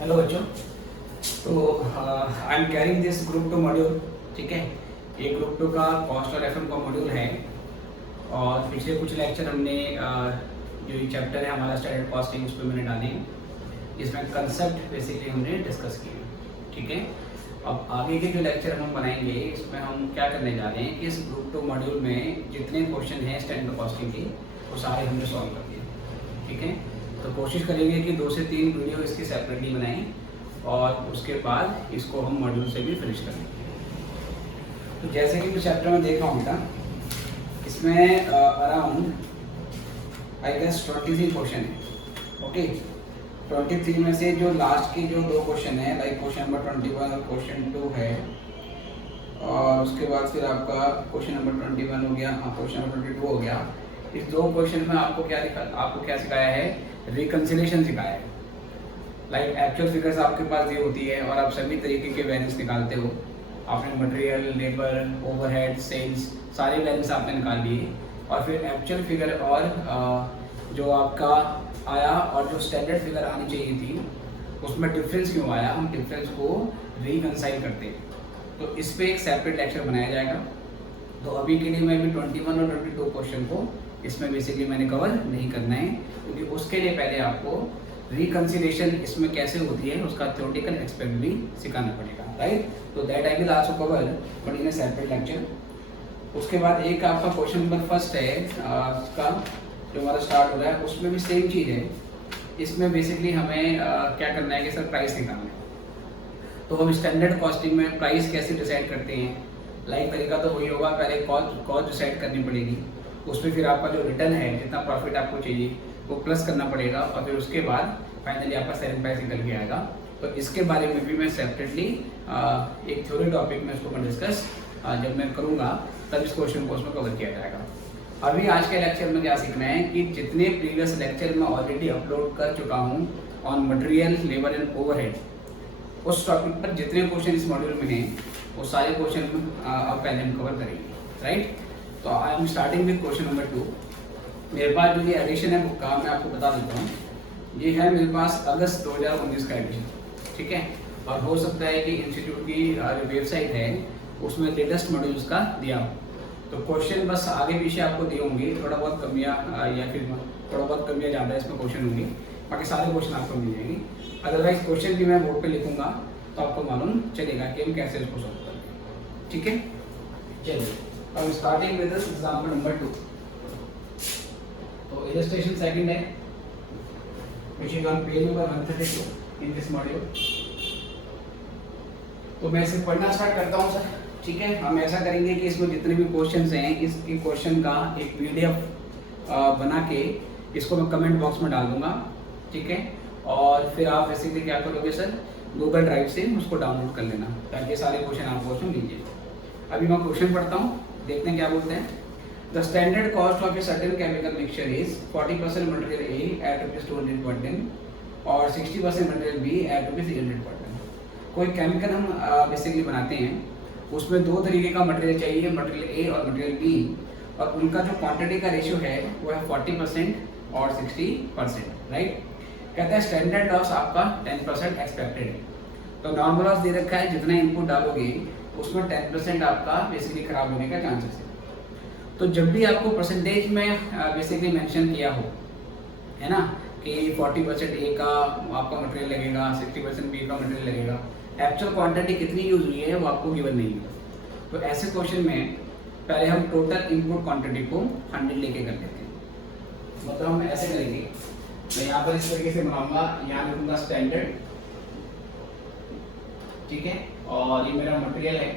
Hello बच्चों। तो I am carrying this group 2 module. ठीक है, ये ग्रुप 2 का कॉस्ट और एफएम का मॉड्यूल है। और पिछले कुछ लेक्चर हमने जो ये चैप्टर है हमारा स्टैंडर्ड कॉस्टिंग, उस पर मैंने डाले हैं। इसमें कंसेप्ट बेसिकली हमने डिस्कस किए। ठीक है, अब आगे के जो लेक्चर हम बनाएंगे इसमें हम क्या करने जा रहे हैं कि इस ग्रुप 2 मॉड्यूल में जितने क्वेश्चन हैं स्टैंडर्ड कॉस्टिंग के वो सारे हमने सॉल्व कर दिए। ठीक है, तो कोशिश करेंगे कि 2 से 3 वीडियो इसकी सेपरेटली बनाएं और उसके बाद इसको हम मॉड्यूल से भी फिनिश कर लेंगे। तो जैसे कि मैं चैप्टर में देख रहा हूँ बेटा, इसमें अराउंड आई गेस 23 क्वेश्चन है। ओके, 23 में से जो लास्ट के जो 2 क्वेश्चन है, लाइक क्वेश्चन नंबर 21 और क्वेश्चन 2 है, और उसके बाद फिर आपका क्वेश्चन नंबर 21 हो गया, क्वेश्चन नंबर 22 हो गया। इस 2 क्वेश्चन में आपको क्या सिखाया है? रिकंसिलेशन सिखाया है। लाइक एक्चुअल फिगर्स आपके पास दी होती है और आप सभी तरीके के वैल्यूज निकालते हो। आपने मटेरियल, लेबर, ओवरहेड, सेल्स सारे वैल्यूज आपने निकाल लिए, और फिर एक्चुअल फिगर और जो आपका आया और जो स्टैंडर्ड फिगर आनी चाहिए थी उसमें डिफरेंस क्यों आया, हम डिफरेंस को रिकंसाइल करते हैं। तो इस पर एक सेपरेट लेक्चर बनाया जाएगा। तो अभी के लिए मैं भी 21 और 22 क्वेश्चन को इसमें बेसिकली मैंने कवर नहीं करना है, क्योंकि उसके लिए पहले आपको रिकंसिलेशन इसमें कैसे होती है उसका थ्योरेटिकल एस्पेक्ट भी सिखाना पड़ेगा, राइट। तो that I will also cover but in a separate lecture. उसके बाद एक आपका क्वेश्चन नंबर फर्स्ट है उसका जो हमारा स्टार्ट हो रहा है, उसमें भी सेम चीज़ है। इसमें बेसिकली हमें क्या करना है कि सर प्राइस निकालना है। तो हम स्टैंडर्ड कॉस्टिंग में प्राइस कैसे डिसाइड करते हैं? लाइक तरीका तो वही होगा, पहले कॉस्ट डिसाइड करनी पड़ेगी, उसमें फिर आपका जो रिटर्न है, जितना प्रॉफिट आपको चाहिए वो प्लस करना पड़ेगा, और फिर उसके बाद फाइनली आपका सेलिंग प्राइस निकल के आएगा। तो इसके बारे में भी मैं सेपरेटली एक थ्योरी टॉपिक में इसको मैं डिस्कस जब मैं करूँगा तब इस क्वेश्चन को उसमें कवर किया जाएगा। अभी आज के लेक्चर में क्या सीखना है कि जितने प्रीवियस लेक्चर मैं ऑलरेडी अपलोड कर चुका हूँ on material, labour and overhead, उस टॉपिक पर जितने क्वेश्चन इस मॉड्यूल में हैं वो सारे क्वेश्चन अब पहले हम कवर करेंगे, राइट। तो I am starting with question number 2। मेरे पास जो ये एडिशन है बुक का, मैं आपको बता देता हूँ, ये है मेरे पास अगस्त 2019 का एडिशन। ठीक है, और हो सकता है कि इंस्टीट्यूट की जो वेबसाइट है उसमें लेटेस्ट मॉड्यूल्स का दिया हो। तो क्वेश्चन बस आगे पीछे आपको दिए होंगे, थोड़ा बहुत कमियाँ या फिर थोड़ा बहुत कमियाँ ज़्यादा इसमें क्वेश्चन होंगी, बाकी सारे क्वेश्चन आपको मिल जाएंगे। अदरवाइज क्वेश्चन भी मैं बोर्ड पे लिखूंगा तो आपको मालूम चलेगा कि हम कैसे इसको सॉल्व करते हैं। ठीक है, चलिए अब स्टार्टिंग विद एग्जांपल नंबर 2। तो इलस्ट्रेशन सेकंड है which is on page number 132 in this module. तो मैं इसे पढ़ना स्टार्ट करता हूँ सर। ठीक है, हम ऐसा करेंगे कि इसमें जितने भी क्वेश्चंस हैं इसके क्वेश्चन का एक पीडीएफ बना के इसको मैं कमेंट बॉक्स में डाल दूंगा। ठीक है, और फिर आप बेसिकली क्या करोगे सर, गूगल ड्राइव से उसको डाउनलोड कर लेना ताकि सारे क्वेश्चन आपको उसमें मिल जाए। अभी मैं क्वेश्चन पढ़ता हूँ, देखते हैं क्या बोलते हैं। The standard cost of a certain chemical mixture is 40% material A at ₹200 per ton और 60% material B at ₹300 per ton। कोई केमिकल हम बेसिकली बनाते हैं, उसमें 2 तरीके का मटेरियल चाहिए, मटेरियल ए और मटेरियल बी, और उनका जो क्वांटिटी का रेशियो है वो है 40% और 60%, राइट। कहता है स्टैंडर्ड लॉस आपका 10% एक्सपेक्टेड है। तो नॉर्मल लॉस दे रखा है, जितना इनपुट डालोगे उसमें 10% आपका बेसिकली खराब होने का चांसेस है। तो जब भी आपको परसेंटेज में बेसिकली मेंशन किया हो, है ना, कि 40% ए का आपका मटेरियल लगेगा, 60% बी का मटेरियल लगेगा, एक्चुअल क्वांटिटी कितनी यूज हुई है वो आपको गिवन नहीं है। तो ऐसे क्वेश्चन में पहले हम टोटल इनपुट क्वांटिटी को 100 लेके कर लेते हैं। मतलब हम ऐसे करेंगे, मैं यहाँ पर इस तरीके से बनाऊंगा, यहाँ लिखूंगा स्टैंडर्ड, ठीक है, और ये मेरा मटेरियल है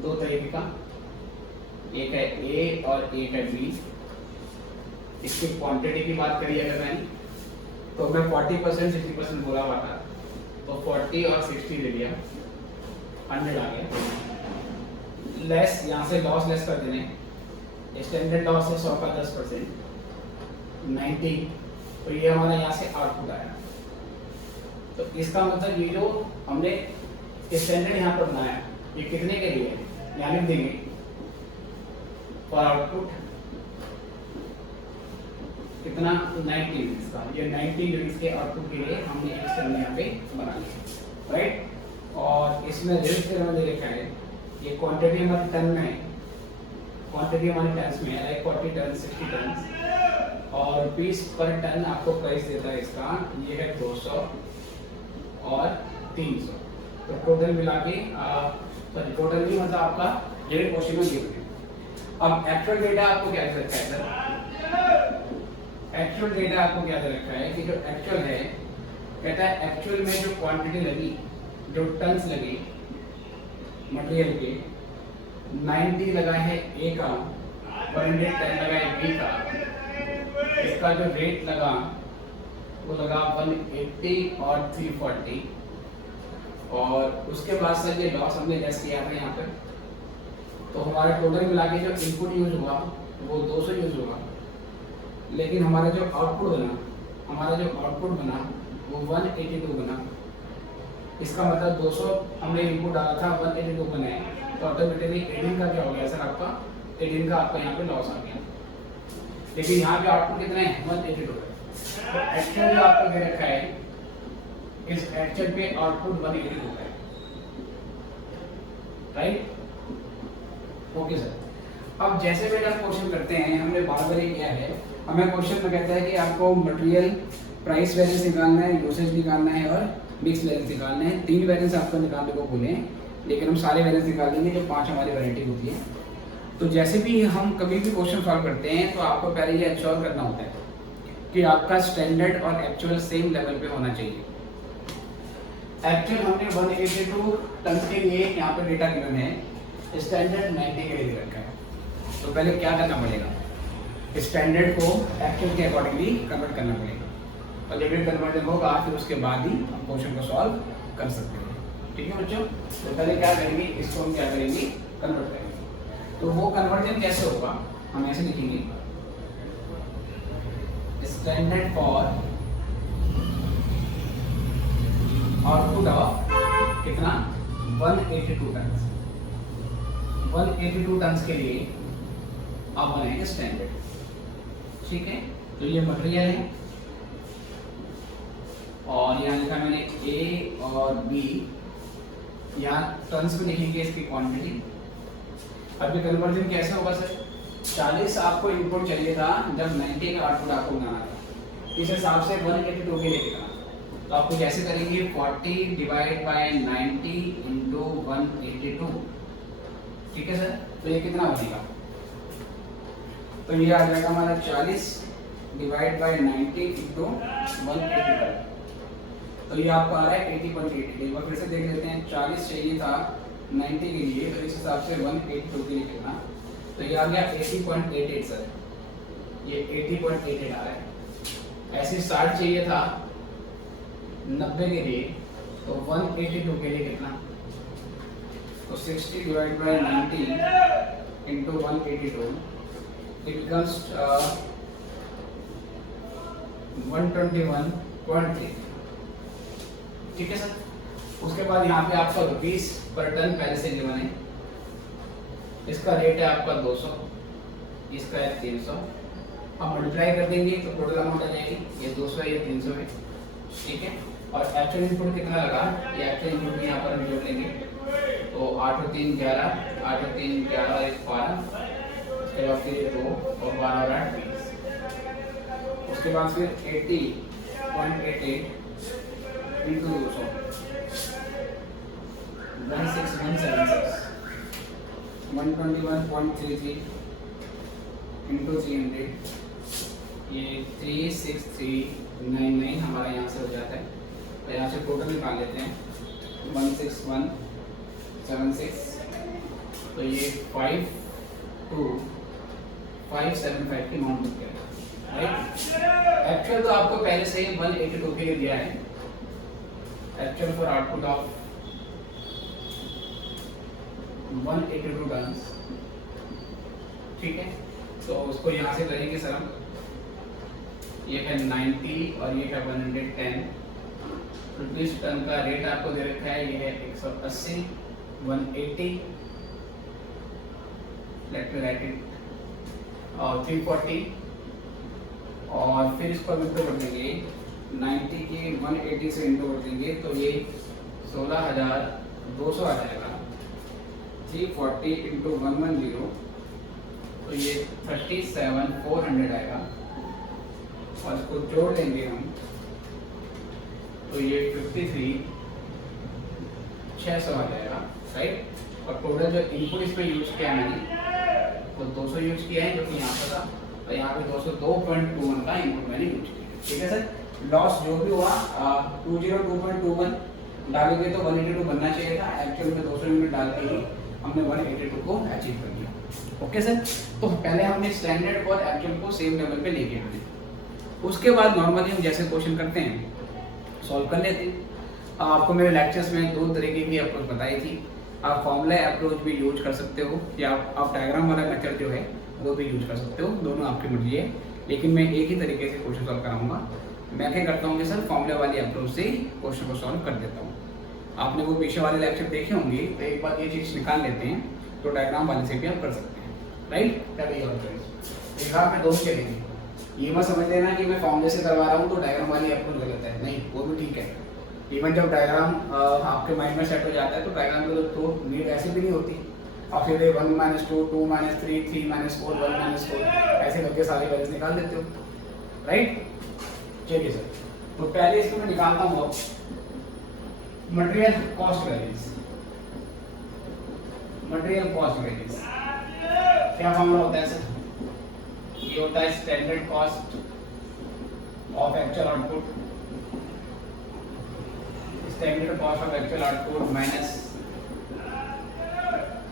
2 तरीके का, एक है ए और एक है बी। इसकी क्वांटिटी की बात करिए अगर मैं, तो मैं 40% 60% बोला हुआ था, तो 40 और 60 ले लिया, 100 आ गया। लेस यहाँ से लॉस लेस कर देने, स्टैंडर्ड लॉस है 100 का 10%, 90, तो ये हमारा यहाँ से आउटपुट आया। तो इसका मतलब ये जो हमने स्टैंडर्ड यहाँ पर बनाया ये कितने के लिए है, यहाँ लिख देंगे फॉर आउटपुट कितना 90 यूनिट्स का। ये 90 यूनिट्स के आउटपुट के लिए हमने एक स्टैंड यहाँ पे बना लिया, राइट। और इसमें रेट के दे रखा है, ये क्वांटिटी हमारी टन में है, क्वांटिटी हमारी टन्स में है, लाइक 40 टन 60 टन, और पीस पर टन आपको प्राइस देता है इसका, ये है 200 और 300। तो टोटल मिला के सॉरी टोटल भी मतलब आपका डेढ़ क्वेश्चन में गिवन है। अब एक्चुअल डेटा आपको क्या दे रखा है सर? एक्चुअल डेटा आपको क्या दे रखा है कि जो एक्चुअल है, कहता है एक्चुअल में जो क्वांटिटी लगी, जो टन्स लगी मटेरियल के, 90 लगा है ए का, 110 लगा है बी का, इसका जो रेट लगा वो लगा 180 और 340, और उसके बाद सर ये लॉस हमने लेस किया था यहाँ पर, तो हमारा टोटल मिला के जो इनपुट यूज हुआ वो 200 यूज हुआ, लेकिन हमारा जो आउटपुट बना वो 182 बना। इसका मतलब 200 हमने इनपुट डाला था, 182 बना है, तो ऑटोमेटिकली 18 का क्या हो गया सर आपका? 18 का आपका यहाँ पे लॉस आ गया, लेकिन यहाँ पे आउटपुट कितना है? 182 है। तो एक्चुअल जो आपको दे रखा है, इस एक्चुअल पे आउटपुट 182 है, राइट। Okay sir. अब जैसे भी हम क्वेश्चन करते हैं, हमने बार-बार ये किया है, हमें क्वेश्चन में कहता है कि आपको मटेरियल प्राइस वेरिएंस निकालना है, यूसेज निकालना है और मिक्स वेरिएंस निकालना है। 3 वेरिएंस आपको निकालने को बोले हैं, लेकिन हम सारे वेरिएंस निकाल देंगे जो 5 हमारी वैरायटी होती है। तो जैसे भी हम कभी भी क्वेश्चन सॉल्व करते हैं तो आपको पहले ये इंश्योर करना होता है कि आपका स्टैंडर्ड और एक्चुअल सेम लेवल पे होना चाहिए। एक्चुअल हमने 182 टन के लिए यहाँ पे डेटा गिवन है, स्टैंडर्ड 90 के लिए दे रखा है। तो पहले क्या करना पड़ेगा? स्टैंडर्ड को एक्चुअल के अकॉर्डिंगली कन्वर्ट करना पड़ेगा, और जब ये कन्वर्जन होगा फिर उसके बाद ही हम क्वेश्चन को सॉल्व कर सकते हैं। ठीक है बच्चों, तो पहले क्या करेंगे, इसको हम क्या करेंगे, कन्वर्ट करेंगे। तो वो कन्वर्जन कैसे होगा, हम ऐसे लिखेंगे, स्टैंडर्ड फॉर आउटपुट ऑफ कितना 182 टन। 182 टन के लिए अब बनाएंगे स्टैंडर्ड। ठीक है, तो ये मटेरियल है और यहाँ लिखा मैंने ए और बी, यहाँ टन्स में लिखेंगे इसकी क्वांटिटी। अब ये कन्वर्जन कैसे होगा सर? 40 आपको इनपुट चाहिए था जब 90 का आउटपुट आपको बनाना था, इस हिसाब से 182 के लिए कितना, तो आपको कैसे करेंगे 40 डिवाइड बाय 90 इंटू 182। ठीक है सर, तो ये कितना बनेगा? तो ये आ जाएगा हमारा 40 डिवाइड बाय 90 इंटू 182। तो ये आपको आ रहा है 80.88। एक बार फिर से देख लेते हैं, 40 चाहिए था 90 के लिए, तो इस हिसाब से 182 के लिए कितना, तो ये आ गया 80.88 सर, ये 80.88 आ रहा है। ऐसे 60 चाहिए था 90 के लिए, तो 182 के लिए कितना, तो 60 divide by 90 into 182, it becomes 121.3। ठीक है सर। उसके बाद यहाँ पे आपका रुपीस पर टन पहले से गिवन है, इसका रेट है आपका 200, इसका है 300। हम मल्टीप्लाई कर देंगे तो टोटल अमाउंट आ जाएगी, ये 200 है ये 300 है। ठीक है, और एक्चुअल इनपुट कितना लगा, ये एक्चुअल इनपुट यहाँ पर हम जोड़ लेंगे, तो 8 और 3 11, 8 और 3 11 और 1 12, उसके बाद फिर 2 और 12 और 8 20, उसके बाद फिर 80.88 इंटू 200, 16176, 121.33 इंटू 300, ये 36399 हमारा यहाँ से हो जाता है। तो यहाँ से टोटल निकाल लेते हैं, 16176, तो ये 52575 की अमाउंट मिल गया, राइट। एक्चुअल तो आपको पहले से ही 182 के लिए दिया है, actual for output of 182 ton. ठीक है, तो उसको यहाँ से करेंगे सर हम, ये है 90 और ये है 110 रुपीस टन का रेट आपको दे रखा है, ये है 180, 180, लेट मी राइट इट, और 340 और फिर इसको हम इंटू कर देंगे 90 की 180 से इंटू कर देंगे तो ये 16,200 आ जाएगा। 340 इंटू 110 तो ये 37,400 आएगा। और इसको जोड़ देंगे हम तो ये 53,600 आ जाएगा, राइट। और टोटल जो इनपुट इसमें यूज किया है मैंने वो 200 यूज किया है, जो कि यहाँ पर था, तो यहाँ पे 202.21 का इनपुट मैंने यूज किया। ठीक है सर। लॉस जो भी हुआ 202.21 डालोगे तो 182 बनना चाहिए था, एक्चुअल में 200 यूनिट डाल के ही हमने 182 को अचीव कर लिया। Okay sir. तो पहले हमने स्टैंडर्ड और एक्चुअल को सेम लेवल पे लेके आने, उसके बाद नॉर्मली हम जैसे क्वेश्चन करते हैं सॉल्व कर लेते हैं। आपको मेरे लेक्चर्स में 2 तरीके की अप्रोच बताई थी। आप फॉर्मूला अप्रोच भी यूज कर सकते हो या आप डायग्राम वाला मेथड जो है वो भी यूज कर सकते हो, दोनों आपकी मर्जी है। लेकिन मैं एक ही तरीके से क्वेश्चन सॉल्व कराऊंगा। मैं क्या करता हूँ कि सर फॉर्मूला वाली अप्रोच से क्वेश्चन को सॉल्व कर देता हूँ। आपने वो पीछे वाले लेक्चर देखे होंगे, तो एक बार ये चीज़ निकाल लेते हैं तो डायग्राम वाले से भी आप कर सकते हैं, राइट। एक बार में दोनों चलेंगे, ये मत समझ लेना कि मैं फॉर्मूले से करवा रहा हूँ तो डायग्राम वाली अप्रोच गलत है, नहीं, वो भी ठीक है। इवन जब डायग्राम आपके माइंड में सेट हो जाता है तो डायग्राम को तो नीड ऐसे भी नहीं होती। आप फिर 1 - 2 2 - 3 3 - 4 1 - 4 ऐसे करके सारे वैल्यूज निकाल देते हो, राइट। चलिए सर, तो पहले इसको मैं निकालता हूँ material cost values. Material cost values क्या फॉर्मूला होता है सर? ये होता है standard cost of actual output, standard cost of actual output minus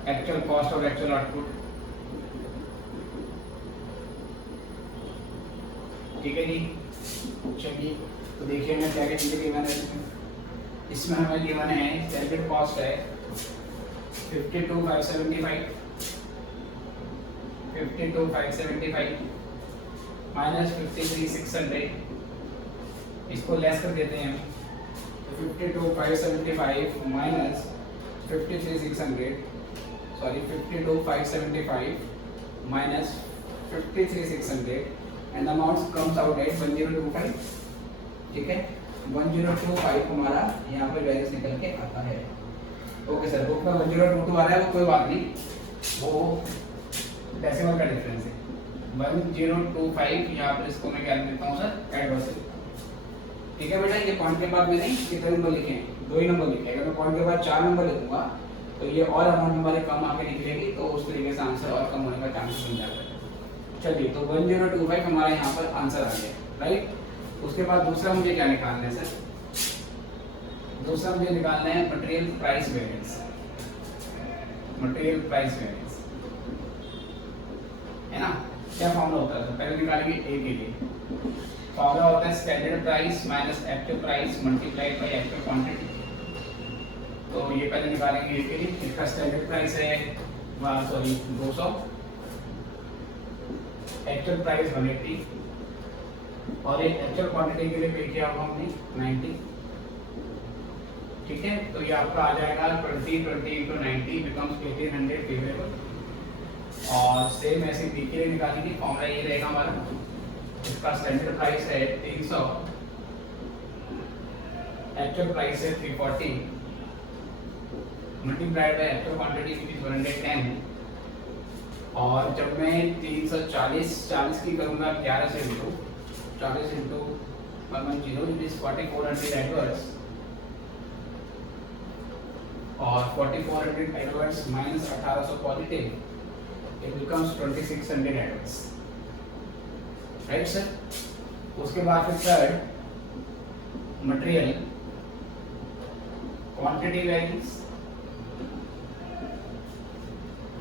actual cost of actual output. ठीक है जी। चलिए तो देखिए मैं क्या क्या चीजें गिवन है इसमें हमें गिवन है स्टैंडर्ड कॉस्ट है 52,575 माइनस 53,600, इसको लेस कर देते हैं हम। 52,575 minus 53,600, sorry 52,575 minus 53,600 and amount comes out at 1025। ठीक है, 1025 हमारा यहाँ पर वैल्यूज निकल के आता है। ओके सर, बुक में 1022 आ रहा है, वो कोई बात नहीं, वो डेसिमल का डिफरेंस है। 1025 यहाँ पर इसको मैं क्या लिखता हूँ सर, एडवर्सिव। ठीक है बेटा, ये पॉइंट के बाद मैंने कितने नंबर लिखे हैं? 2 ही नंबर लिखे। अगर मैं पॉइंट के बाद 4 नंबर लिखूंगा तो ये और अमाउंट हमारे कम आके निकलेगी, तो उस तरीके से आंसर और कम होने का चांसेस बन जाता है। चलिए, तो 1025 हमारा यहाँ पर आंसर आ गया, राइट। उसके बाद दूसरा मुझे क्या निकालना है सर? दूसरा मुझे निकालना है material price variance. Material price variance है ना, क्या फॉर्मूला होता है? तो पहले निकालेंगे ए के लिए। फॉर्मूला होता है standard price minus actual price multiplied by actual quantity. तो ये पहले निकालेंगे ए के लिए। इसका स्टैंडर्ड प्राइस है 200, एक्चुअल प्राइस 180 और एक एक्चुअल क्वांटिटी के लिए पे किया होगा हमने 90। ठीक है, तो ये आपका आ जाएगा 20 into 90 becomes 1800 फेवरेबल। और सेम ऐसे बी के लिए निकालेंगे। फॉर्मूला ये रहेगा हमारा, इसका स्टैंडर्ड प्राइस है 300, एक्चुअल प्राइस है 340 multiplied by actual quantity which is 110। और जब मैं 340 की करूंगा 11 से into 40 into 110 it is 4400 adverse, और 4400 adverse minus 1800 positive, it becomes 2600 adverse, right sir. उसके बाद फिर थर्ड मटेरियल क्वांटिटी वैल्यूज।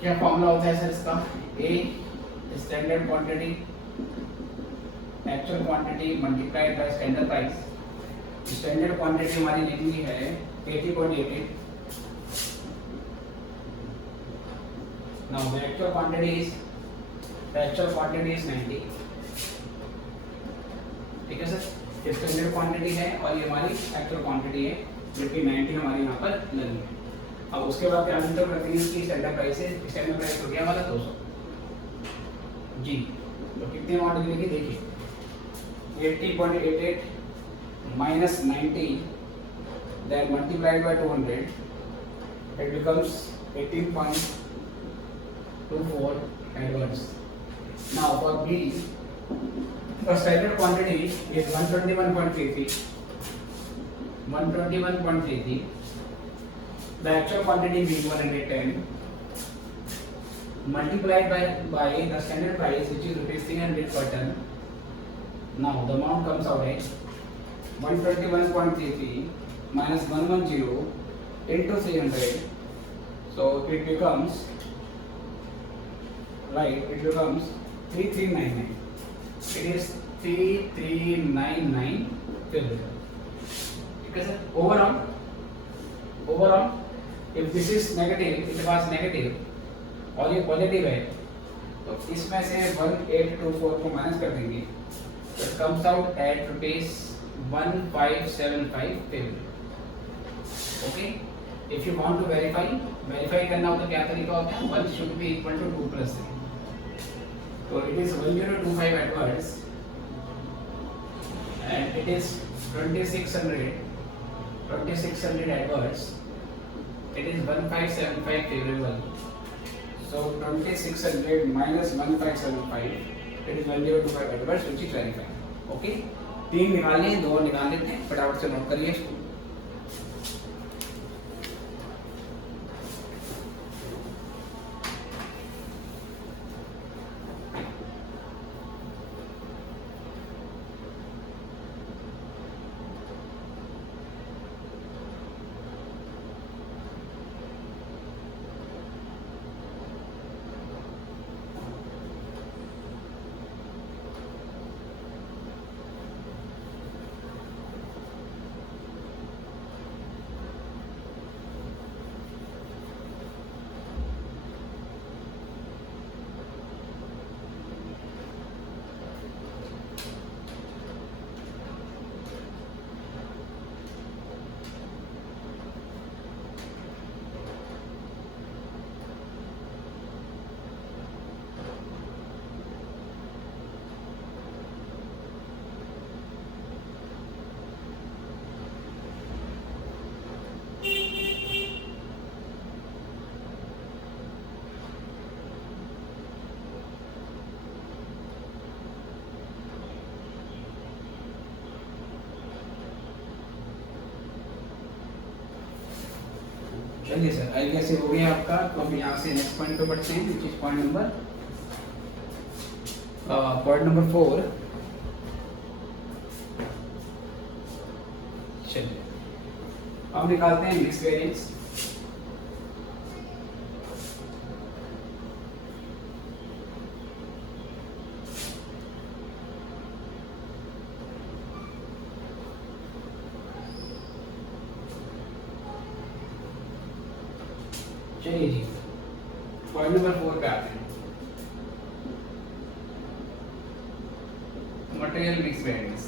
क्या फॉर्मूला होता है सर इसका? A standard quantity actual quantity multiplied by standard price. Standard quantity हमारी लिखनी है 80.88। Now the actual quantity is 90। ठीक है सर, ये स्टैंडर्ड क्वांटिटी है और ये हमारी एक्चुअल क्वांटिटी है, जो कि 90 हमारी यहाँ पर लगी है। अब उसके बाद क्या अंतर करते हैं इसकी स्टैंडर्ड प्राइस है। स्टैंडर्ड प्राइस हो गया हमारा 200 जी। तो कितने अमाउंट लिखी देखिए, 80.88 minus 90, then multiplied by 200, it becomes 18.24 adverts. Now for B, the standard quantity is 121.33. The actual quantity being 110, multiplied by the standard price, which is rupees 300 per ton. Now the amount comes out as 121.33 minus 110 into 300. So it becomes 3399. It is 3399 favorable. Okay sir. Overall, if this is negative, it was negative और ये positive है, तो इसमें से 1824 को minus कर देंगे, तो it comes out at rupees 1575 favorable. Okay. If you want to verify करना हो तो क्या तरीका होता है? 1 should be equal to 2 plus 3. So it is 1025 adverts and it is 2600 adverts. It is 1575 favorable. So 2600 minus 1575, it is 1025 adverts, which is verified. Okay. 3 निकाल लिए, 2 निकाल लेते हैं, फटाफट से नोट करिए इसको. चलिए सर, आई कैसे हो गया आपका. तो हम यहाँ से नेक्स्ट पॉइंट पे बढ़ते हैं, विच इज पॉइंट नंबर 4. चलिए अब निकालते हैं मिक्स वेरिएंस. चलिए जी, पॉइंट नंबर 4 पे आते हैं. Material mix variance.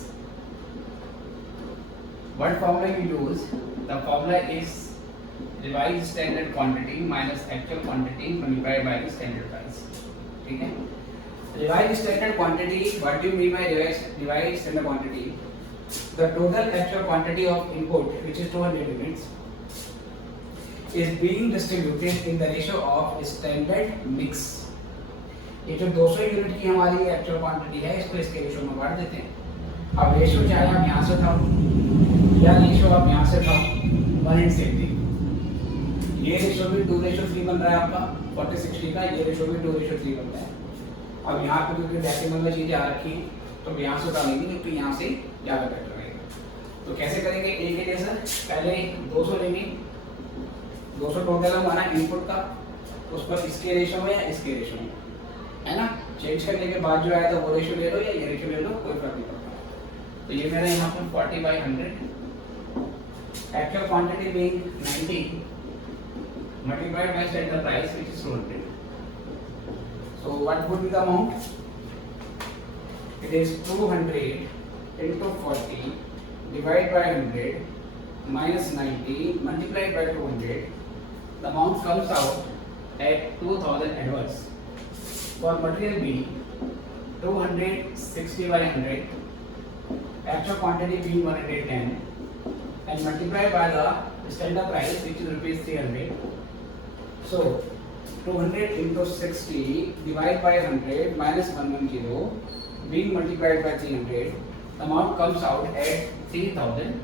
What formula you use? The formula is revised standard quantity minus actual quantity multiplied by the standard price. ठीक है. Revised standard quantity. What do you mean by revised standard quantity? The total actual quantity of input, which is 200 units, is being distributed in the ratio of standard mix. ये जो 200 unit की हमारी actual quantity है, इसको इसके ratio में बांट देते हैं. अब रेशो चाहे आप यहाँ से था या रेशो आप यहाँ से था 1:60. ये रेशो भी 2:3 बन रहा है आपका 40-60 का. ये रेशो भी 2:3 बन रहा है. अब यहाँ पे क्योंकि डेसिमल में चीजें आ रखी, तो यहाँ से डालेंगे नहीं, तो यहाँ से ज़्यादा बेटर रहेगा. तो कैसे करेंगे? ए के लिए सर पहले 200 लेंगे. 200 टोटल हमारा इनपुट का, उस पर इसके रेशो में या इसके रेशो में, है ना. चेंज करने के बाद जो आया था वो रेशो ले लो या ये रेशो ले लो, कोई फर्क नहीं पड़ता. तो ये मेरा यहाँ पर 40/100. Actual quantity being 90 multiplied by standard price, which is 200. So what would be the amount? It is 200 into 40 divided by 100 minus 90 multiplied by 200. The amount comes out at 2000 adverts. For material B, 260/100 actual quantity being 110 and multiply by the standard price which is rupees 300. So 200 into 60 divided by 100 minus 110 being multiplied by 300, the amount comes out at 3000.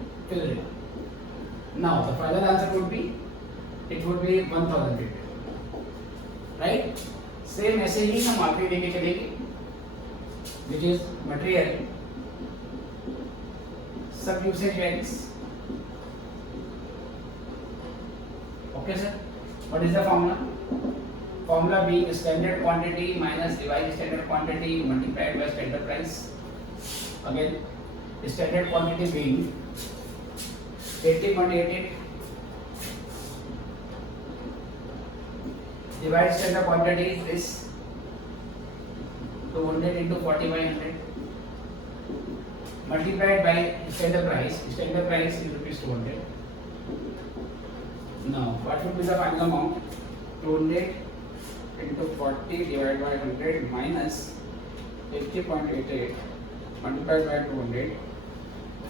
Now the final answer would be 1000, right? Same ऐसे ही हम आगे लेके चलेंगे, which is material sub usage varies. Okay sir, what is the formula? Formula being standard quantity minus revised standard quantity multiplied by standard price. Again, standard quantity being 80.88 divided standard quantity is 200 into 40 by 100 multiplied by standard price. Standard price is rupees 200. Now what would be the final amount? 200 into 40 divided by 100 minus 80.88 multiplied by 200.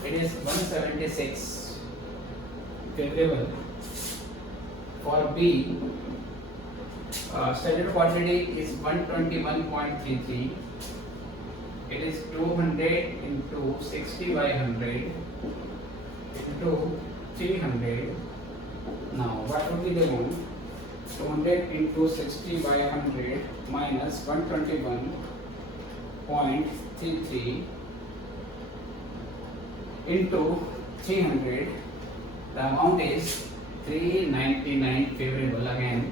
It is 176 favorable for B. Standard quantity is 121.33. It is 200 into 60 by 100 into 300. Now what would be the amount? 200 into 60 by 100 minus 121.33 into 300. The amount is 399 favorable again,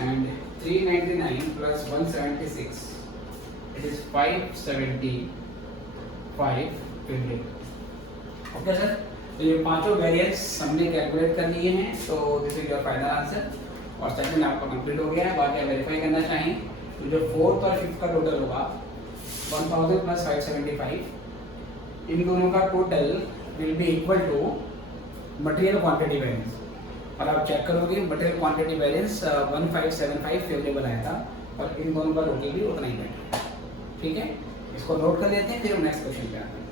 and 399 plus 176, it is 575 favorable. Okay sir, तो ये पांचों variants हमने calculate कर लिए हैं, तो this is your final answer और second आपका कंप्लीट हो गया है। बाकी आप वेरीफाई करना चाहें तो जो फोर्थ और फिफ्थ का टोटल होगा 1000 प्लस 575, इन दोनों का total will be equal to material quantity variance, और आप चेक करोगे मटेरियल क्वांटिटी वेरिएंस 1575 फेवरेबल आया था और इन दोनों का टोटल भी उतना ही बैठा। ठीक है, इसको नोट कर लेते हैं, फिर नेक्स्ट क्वेश्चन पे आते हैं।